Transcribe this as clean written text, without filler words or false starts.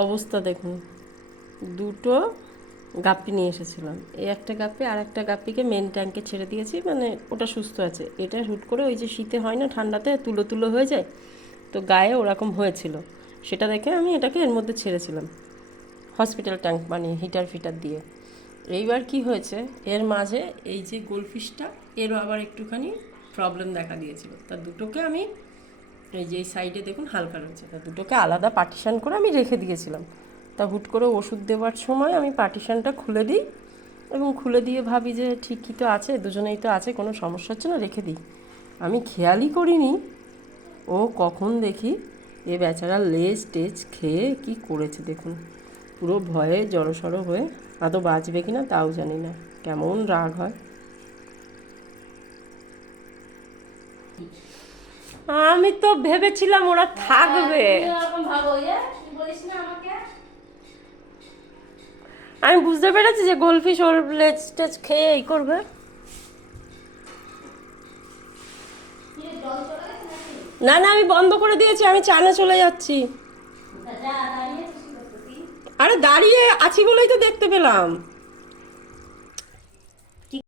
অবস্থা দেখুন, দুটো গাপ্পি নিয়ে এসেছিলাম। এই একটা গাপ্পি আর একটা গাপ্পিকে মেন ট্যাঙ্কে ছেড়ে দিয়েছি, মানে ওটা সুস্থ আছে। এটা হুট করে ওই যে শীতে হয় না, ঠান্ডাতে তুলো তুলো হয়ে যায়, তো গায়ে ওরকম হয়েছিল। সেটা দেখে আমি এটাকে এর মধ্যে ছেড়েছিলাম, হসপিটাল ট্যাঙ্ক বানিয়ে হিটার ফিটার দিয়ে। এইবার কি হয়েছে, এর মাঝে এই যে গোলফিশটা, এরও আবার একটুখানি প্রবলেম দেখা দিয়েছিল। তা দুটোকে আমি এই যে এই সাইডে দেখুন হালকা রয়েছে, তা দুটোকে আলাদা পার্টিশান করে আমি রেখে দিয়েছিলাম। তা হুট করে ওষুধ দেওয়ার সময় আমি পার্টিশানটা খুলে দিই, এবং খুলে দিয়ে ভাবি যে ঠিকই তো আছে, দুজনেই তো আছে, কোনো সমস্যা হচ্ছে না, রেখে দিই। আমি খেয়ালই করিনি ও কখন দেখি এ বেচারা লেজ টেজ খেয়ে কি করেছে দেখুন। পুরো ভয়ে জড়সড় হয়ে, আদৌ বাঁচবে কিনা তাও জানি না, কেমন রাগ হয়। আমি তো ভেবেছিলাম ওরা থাকবে, আমি বুঝতে পেরেছি যে গোলফিশ ওর লেজ টেজ খেয়ে এই করবে। না না, আমি বন্ধ করে দিয়েছি, আমি চানে চলে যাচ্ছি। আরে দাঁড়িয়ে আছি বলেই তো দেখতে পেলাম।